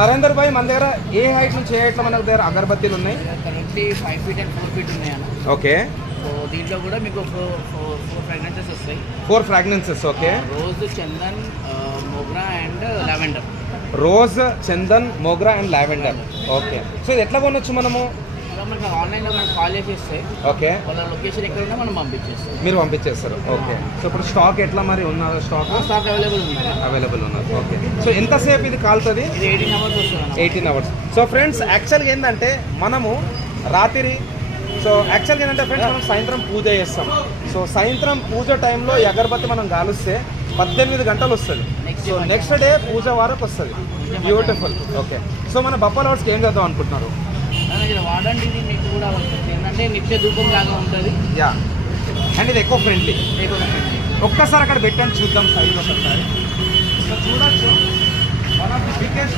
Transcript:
నరేందర్ భాయ్ మన దగ్గర ఏ హైట్ నుంచి ఏ హైట్లో మన దగ్గర అగరబత్తీలు ఉన్నాయి? కరెంట్లీ 5 feet and 4 feet ఉన్నాయి అన్న. ఓకే. సో దీంట్లో కూడా మీకు 4 ఫ్రాగ్రెన్సెస్ వస్తాయి. 4 fragrances. Okay. Rose, Chandan, Mogra and lavender. Rose, Chandan, Mogra and lavender. Okay. So ఇది ఎట్లా కొనొచ్చు మనము? ఇలా మనకు ఆన్లైన్లో మనకు కాల్ చేసేస్తే ఓకే వాళ్ళ లొకేషన్ ఎక్కడ ఉన్నా మనం పంపించేస్తాం. మీరు పంపించేస్తారు. ఓకే. సో ఇప్పుడు స్టాక్ ఎట్లా మరి ఉన్నది? స్టాక్ అవైలబుల్ ఉంది. అవైలబుల్ ఉన్నది. ఓకే. సో ఎంతసేపు ఇది కాలుతుంది? ఇది 18 hours వస్తుంది. 18 hours. సో ఫ్రెండ్స్ యాక్చువల్గా ఏంటంటే మనము రాత్రి యాక్చువల్గా ఏంటంటే ఫ్రెండ్స్ మనం సాయంత్రం పూజ చేస్తాం. సో సాయంత్రం పూజ టైంలో ఈ అగరబత్తి మనం కాలుస్తే 18 గంటలు వస్తుంది. సో నెక్స్ట్ డే పూజ వరకు వస్తుంది. బ్యూటిఫుల్. ఓకే. సో మన బఫాలో వర్డ్స్కి ఏం చేద్దాం అనుకుంటున్నారు? వాడండి, ఇది మీకు కూడా ఏంటంటే నిత్య ధూపం లాగా ఉంటుంది. యా, అండ్ ఇది ఎక్కువ ఫ్రెండ్లీ. ఒక్కసారి అక్కడ పెట్టండి చూద్దాం సైడ్ ఒకసారి. సో చూడొచ్చు వన్ ఆఫ్ ది బిగ్గెస్ట్